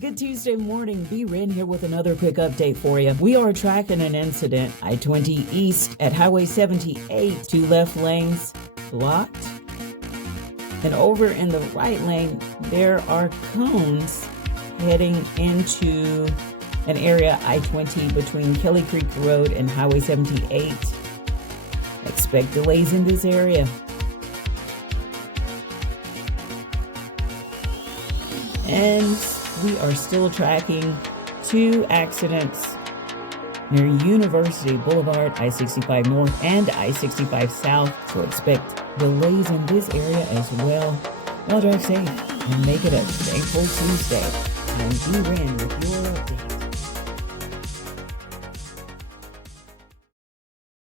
Good Tuesday morning. Wrenn here with another quick update for you. We are tracking an incident. I-20 East at Highway 78. Two left lanes blocked. And over in the right lane, there are cones heading into an area I-20 between Kelly Creek Road and Highway 78. Expect delays in this area. And we are still tracking two accidents near University Boulevard, I-65 North and I-65 South. So expect delays in this area as well. Y'all drive safe and make it a thankful Tuesday. I'm Wrenn with your update.